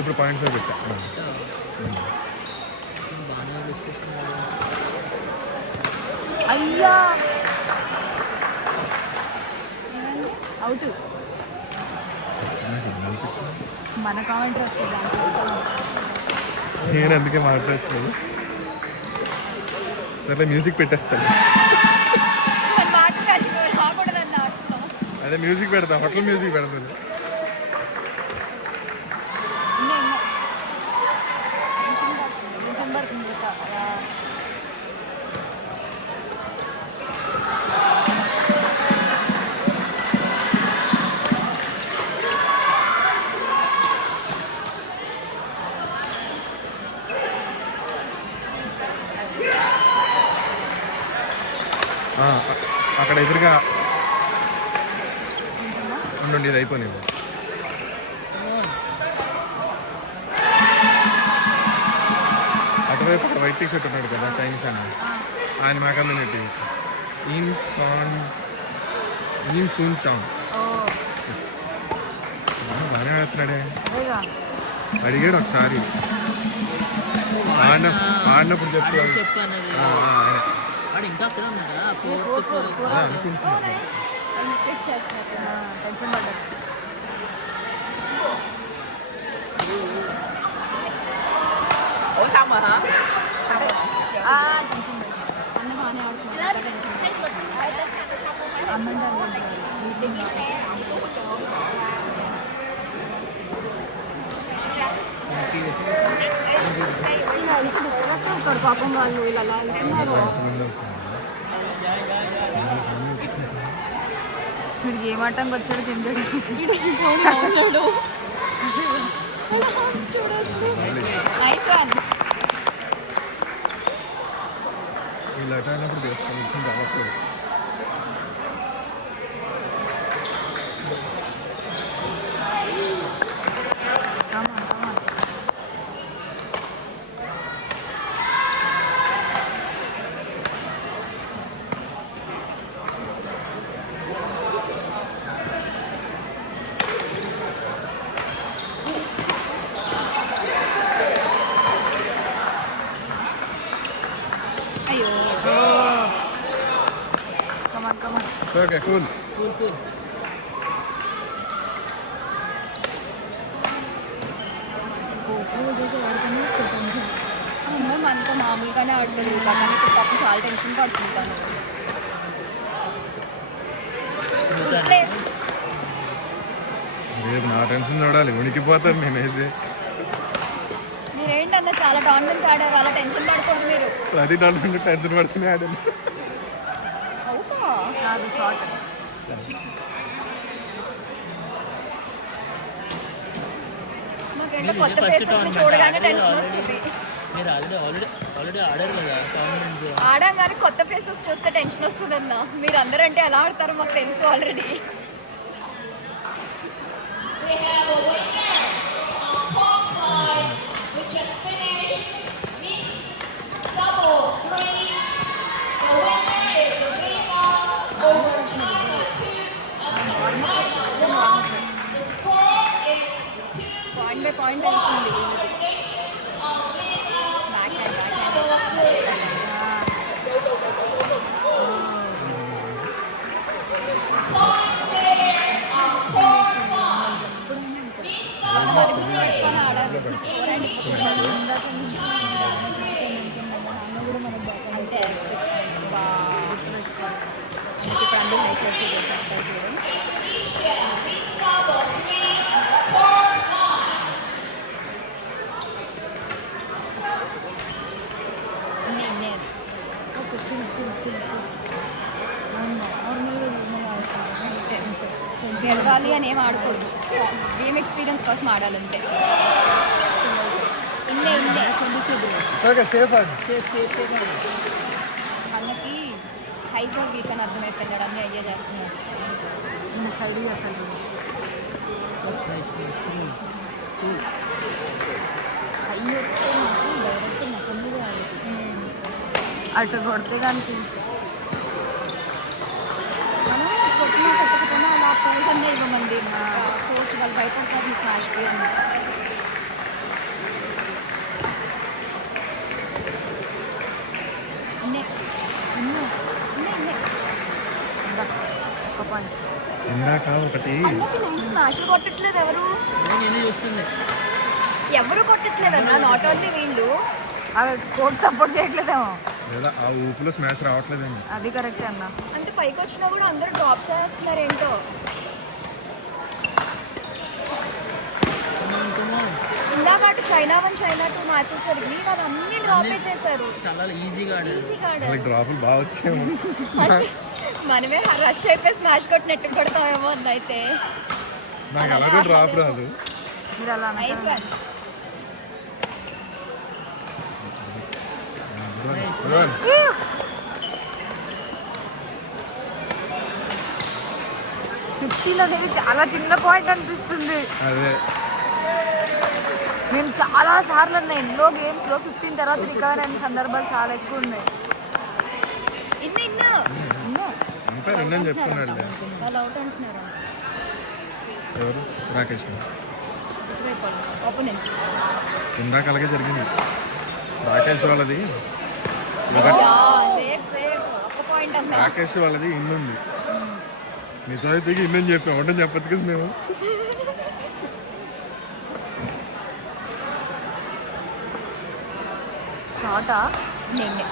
ఇప్పుడు పాయింట్స్ పెట్టా. అయ్యా అవుట్. మన కామెంట్ వస్తుంది నేను అందుకే మాట్లాడట్లేదు. సరే మ్యూజిక్ పెట్టేస్తాను. అదే మ్యూజిక్ పెడతా, హోటల్ మ్యూజిక్ పెడతాను. అక్కడ ఎదురుగా ఉండండి, ఇది అయిపోయింది. అటువైపు అక్కడ వైట్ టీ షర్ట్ ఉన్నాడు కదా చైనీస్ అని, ఆయన మాకంద నెట్టి ఈమ్ సూన్ చాంగ్ బాగానే ఆడుతున్నాడే. అడిగాడు ఒకసారి ఆడినప్పుడు చెప్తాను. పాపం వాళ్ళు ఇలా వెళ్తున్నారు. మీరు ఏ మాటంకి వచ్చాడు చెంచాడు Okay, cool. మనతో మామూలుగానే ఆడుతుంది కానీ పాపం చాలా టెన్షన్ పడుతుంటాను. రేపు నా టెన్షన్ చూడాలి, ఉనికిపోతాను నేనైతే. మీరేంటన్నా చాలా డామినెన్స్ ఆడారు, అలా టెన్షన్ పడుకోండి మీరు. ప్రతి డామినెన్స్ టెన్షన్ పడుతూనే ఆడాను. కాదు షార్ట్. నాకేంటో కొత్త ఫేసెస్ని చూడగానే టెన్షన్ వస్తుంది. ఆడాం కానీ కొత్త ఫేసెస్ చూస్తే టెన్షన్ వస్తుంది అన్న. మీరు అందరంటే ఎలా ఆడతారో మాకు తెలుసు ఆల్రెడీ. పాయింట్ బై పాయింట్ అవుతుంది. అంటే ఇప్పుడు అందరూ హైసెల్స్ చేసేస్తారు చూడండి. గెలవాలి అని ఏం ఆడుకోదు, గేమ్ ఎక్స్పీరియన్స్ కోసం ఆడాలంటే. ఇల్లే అన్నకి హైస్ ఆర్ వీక్ అని అర్థమైపోయినాడు, అన్నీ అయ్యే చేస్తున్నాడు. సైడ్ చేస్తాడు అటు కొడితే కానీ చూసి మనం కొట్టినా కొట్టకపోయినా అలా పోజ్ అన్నీ ఇవ్వమంది. కోచ్ వాళ్ళు భయపడతారు స్మాష్కి అని. ఇందాక ఒకటి స్మాష్ కొట్టట్లేదు ఎవరు నేను చూస్తుంది ఎవరు కొట్టట్లేదన్నా నాట్ ఓన్లీ వీళ్ళు కోర్ట్ సపోర్ట్ చేయట్లేదేమో లేదా ఆ ఊపిలో స్మాష్ రావట్లేదండి. అది కరెక్ట్ అన్న అంటే పైకి వచ్చినా కూడా అందరూ డ్రాప్స్ వేస్తున్నారు ఏంటో ఇందాక అటు చైనా 1 చైనా 2 మ్యాచెస్ జరిగినాయి వాళ్ళు అన్ని డ్రాపే చేశారు చాలా ఈజీగా ఈజీగా వాళ్ళకి డ్రాపులు బాగా వచ్చాము. మనమే రష్ అయిపోయి స్మాష్ కొట్టి నెట్టు కొడతామేమో అయితే నాకు అలాగే డ్రాప్ రాదు. మీరు అలా నైస్ వన్ Run. 15 అనేది చాలా చిన్న పాయింట్ అనిపిస్తుంది అదే మేము చాలా సార్లు ఉన్నాయి ఎన్నో గేమ్స్లో 15 తర్వాత రికవర్ అయిన సందర్భాలు చాలా ఎక్కువ ఉన్నాయి ఇంకా రెండని చెప్తున్నాడు. వాళ్ళు అవుట్ అంటున్నారు ఎవరు? రాకేష్. ఆపోనెంట్స్ ఇందాక అలాగే జరిగింది. రాకేష్ వాళ్ళది సేఫ్ సేఫ్ ఒక పాయింట్ అన్నా రాకేష్ వాళ్ళది ఇన్ని ఉంది. నిజాయితీకి ఇన్నని చెప్పాం. ఒకటని చెప్పచ్చు కదా మేము. షాటా నేనే